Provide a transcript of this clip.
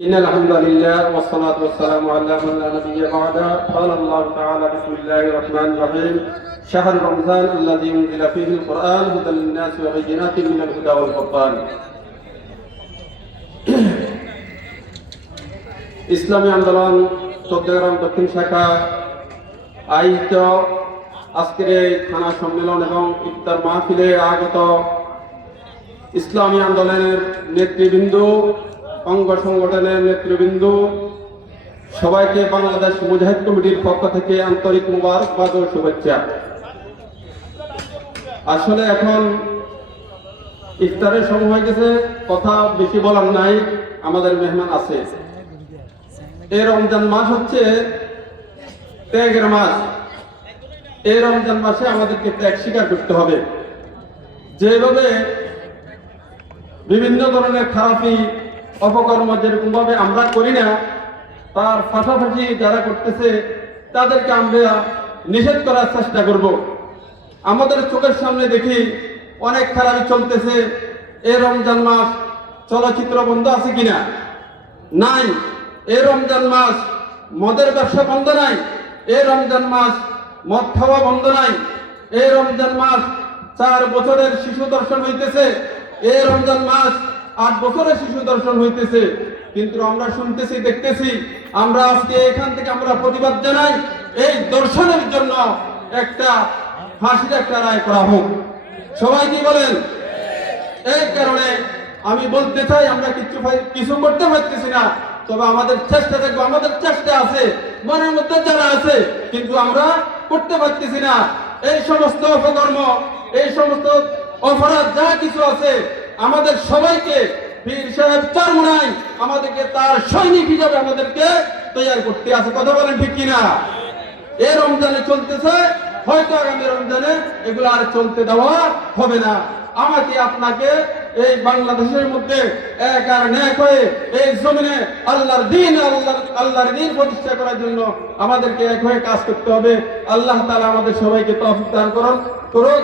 إن الحمد لله والصلاة والسلام على من لا نبي بعده قال الله تعالى بسم الله الرحمن الرحيم شهر رمضان الذي أنزل فيه القرآن هدى للناس وبينات من الهدى والفرقان ইসলামী আন্দোলন চৌদ্দগ্রাম দক্ষিণ শাখা আয়োজিত আজকের এই থানা সম্মেলন এবং ইফতার মাহফিলে আগত ইসলামী আন্দোলনের নেতৃবৃন্দ অঙ্গ সংগঠনের নেতৃবৃন্দ, সবাইকে বাংলাদেশ মুজাহিদ কমিটির পক্ষ থেকে আন্তরিক মুবারকবাদ ও শুভেচ্ছা। আসলে এখন ইফতারের সময় হয়ে গেছে কথা বেশি বলার নাই, আমাদের মেহমান আছে। এই রমজান মাস হচ্ছে ত্যাগের মাস। এই রমজান মাসে আমাদেরকে ত্যাগ স্বীকার করতে হবে। যেভাবে বিভিন্ন ধরনের খারাপি অপকর্ম যেরকম ভাবে আমরা করি না, তার পাশাপাশি যারা করতেছে, তাদেরকে আমরা নিষেধ করার চেষ্টা করব। আমাদের চোখের সামনে দেখি অনেক খারাপি চলতেছে এই রমজান মাস চলচ্চিত্র বন্ধ আছে কিনা? নাই। এই রমজান মাস মদের ব্যবসা বন্ধ নাই। এই রমজান মাস মদ খাওয়া বন্ধ নাই। এই রমজান মাস চার বছরের শিশু দর্শন হইতেছে। এ রমজান মাস আট বছরের শিশু দর্শন হইতেছে। কিন্তু আমরা শুনতেছি, দেখতেছি, আমরা আজকে এখান থেকে আমরা প্রতিবাদ জানাই, এই দর্শনের জন্য একটা ফাঁসির একটা রায় করা হোক। সবাই কি বলেন? এই কারণে আমি বলতে চাই, আমরা কিছু কিছু করতে পারতেছি না। তবে আমাদের চেষ্টা থাকবে, আমাদের চেষ্টা আছে, মনের মধ্যে যারা আছে, কিন্তু আমরা করতে পারতেছি না। এই সমস্ত অপকর্ম, এই সমস্ত অপরাধ, যা কিছু আছে আমাদের সবাইকে পীর সাহেব চরমুনাই আমাদেরকে তার সৈনিক হিসাবে আমাদেরকে তৈরি করতে আছে। কথা বলেন ঠিক কিনা? এই রমজানে চলতেছে, হয়তো আগামী রমজানে এগুলো আর চলতে দেওয়া হবে না। আমাকে আপনাকে এই বাংলাদেশের মধ্যে এক আর ন্যাক হয়ে এই জমিনে আল্লাহর দিন, আল্লাহর আল্লাহর দিন প্রতিষ্ঠা করার জন্য আমাদেরকে এক হয়ে কাজ করতে হবে। আল্লাহ তাআলা আমাদের সবাইকে তৌফিক দান করুন, করুক।